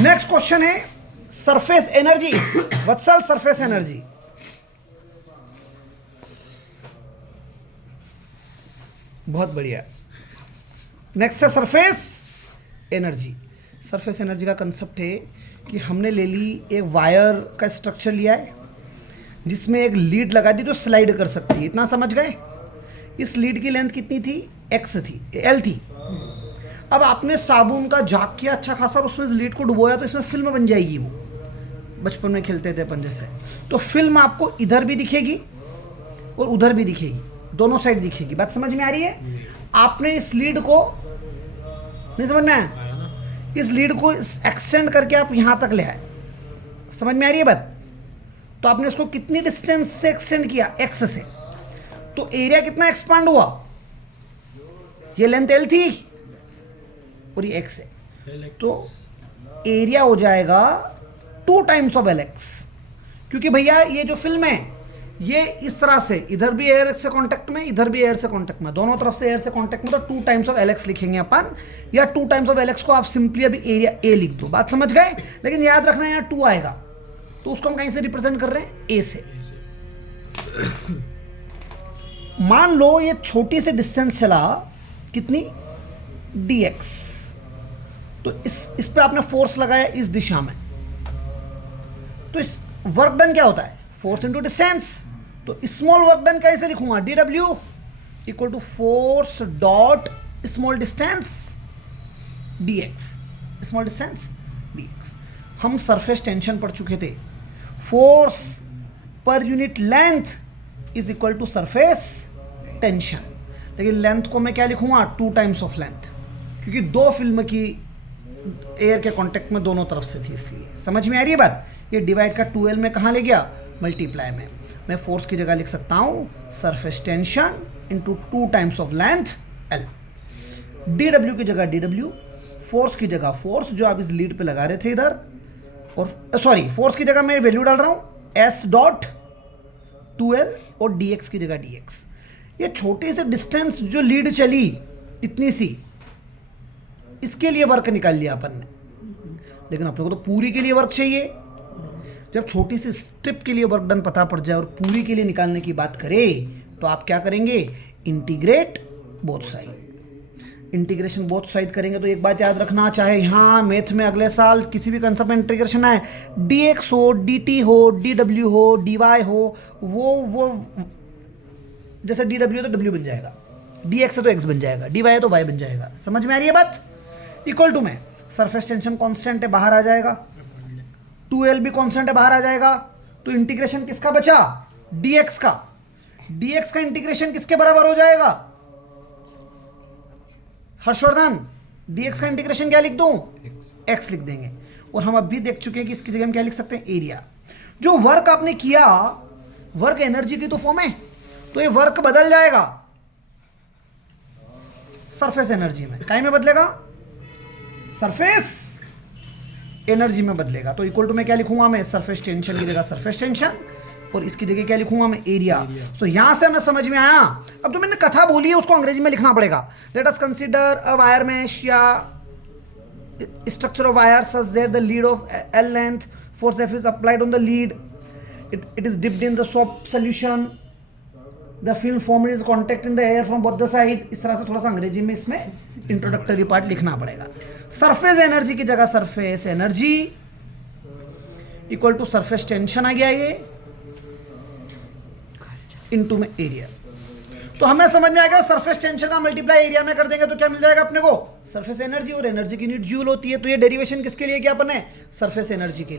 Next question है surface energy. वत्सल, surface energy बहुत बढ़िया। नेक्स्ट है सरफेस एनर्जी। सरफेस एनर्जी का कंसेप्ट है कि हमने ले ली एक वायर का स्ट्रक्चर लिया है जिसमें एक लीड लगा दी जो स्लाइड कर सकती है। इतना समझ गए? इस लीड की लेंथ कितनी थी? एक्स थी, एल थी। अब आपने साबुन का झाग किया अच्छा खासा और उसमें लीड को डुबोया तो इसमें फिल्म बन जाएगी। वो बचपन में खेलते थे अपन जैसे। तो फिल्म आपको इधर भी दिखेगी और उधर भी दिखेगी, दोनों साइड दिखेगी। बात समझ में आ रही है? आपने इस लीड को, नहीं समझ में आया? इस लीड को एक्सटेंड करके आप यहां तक ले आए। समझ में आ रही है बात? तो आपने इसको कितनी डिस्टेंस से एक्सटेंड किया? एक्स से। तो एरिया कितना एक्सपांड हुआ? ये लेंथ एल थी और ये एक्स है, तो एरिया हो जाएगा 2 टाइम्स ऑफ एल एक्स। क्योंकि भैया ये जो फिल्म है ये इस तरह से, इधर भी एयर से कांटेक्ट में, इधर भी एयर से कांटेक्ट में, दोनों तरफ से एयर से कांटेक्ट में, तो 2 टाइम्स ऑफ एल एक्स लिखेंगे अपन। या 2 टाइम्स ऑफ एल एक्स को आप सिंपली अभी एरिया ए लिख दो। बात समझ गए? लेकिन याद रखना यहाँ 2 आएगा तो उसको हम कहीं से रिप्रेजेंट कर रहे हैं? ए से। मान लो ये छोटी सी डिस्टेंस चला, कितनी? dx। तो इस पे आपने फोर्स लगाया इस दिशा में, तो इस वर्क डन क्या होता है? Force into distance. तो स्मॉल वर्क डन कैसे लिखूंगा? dw equal to force dot small distance dx। Small distance dx। हम सरफेस टेंशन पढ़ चुके थे। Force per unit length is equal to surface tension. लेकिन लेंथ को मैं क्या लिखूंगा? 2 टाइम्स ऑफ लेंथ, क्योंकि 2 फिल्म की एयर के कांटेक्ट में दोनों तरफ से थी, इसलिए। समझ में आ रही है बात? ये डिवाइड का 2l में कहाँ ले गया? मल्टीप्लाई में। मैं फोर्स की जगह लिख सकता हूँ surface tension into 2 times of length l। dw की जगह dw, फोर्स की जगह फोर्स जो आप इस लीड पे लगा रहे थे इधर, और सॉरी फोर्स की जगह मैं वैल्यू डाल रहा हूँ s डॉट 2l और dx की जगह dx। ये छोटी सी डिस्टेंस जो लीड चली इतनी सी, इसके लिए वर्क निकाल लिया अपन ने। लेकिन अपने को तो पूरी के लिए वर्क चाहिए। जब छोटी सी स्ट्रिप के लिए वर्क डन पता पड़ जाए और पूरी के लिए निकालने की बात करें तो आप क्या करेंगे? Integrate both side. Integration both side करेंगे तो एक बात याद रखना, चाहे यहाँ मैथ में अगले साल किसी भी कंसेप्ट में इंटीग्रेशन आए, dx हो, dt हो, dw हो, dy हो, वो जैसे dw है तो w बन जाएगा, dx है तो x बन जाएगा, dy है तो y बन जाएगा। समझ में आ रही है बात? इक्वल टू में सरफेस टेंशन कांस्टेंट है, बाहर आ जाएगा, 2l भी कांस्टेंट है, बाहर आ जाएगा। तो इंटीग्रेशन किसका बचा? dx का। dx का इंटीग्रेशन किसके बराबर हो जाएगा? हर्षवर्धन, dx का इंटीग्रेशन क्या लिख दूं? x लिख देंगे। और हम अभी देख चुके हैं कि इसकी जगह हम क्या लिख सकते हैं? एरिया। जो वर्क आपने किया, वर्क एनर्जी की तो फॉर्म है, तो ये वर्क बदल जाएगा सरफेस एनर्जी में। काहे में बदलेगा? सरफेस एनर्जी में बदलेगा। तो इक्वल टू में क्या लिखूंगा मैं? सरफेस टेंशन की जगह सरफेस टेंशन, और इसकी जगह क्या लिखूंगा मैं? एरिया। सो यहां से हमें समझ में आया। अब जो मैंने कथा बोली है उसको अंग्रेजी में लिखना पड़ेगा। Let us consider a wire mesh या structure of wire such that the lead of L length, force F is applied on the lead, it is dipped in the soap solution, the film form is contact in the air from both the side. इस तरह से थोड़ा सा अंग्रेजी में इसमें introductory part लिखना पड़ेगा। सरफेस एनर्जी की जगह surface energy equal to surface tension आ गया ये, इनटू में एरिया। तो हमें समझ में आ गया सरफेस टेंशन का मल्टीप्लाई एरिया में कर देंगे तो क्या मिल जाएगा अपने को? Surface energy. और एनर्जी की यूनिट जूल होती है, तो ये डेरिवेशन किसके लिए किया अपन ने? सरफेस एनर्जी के लिए।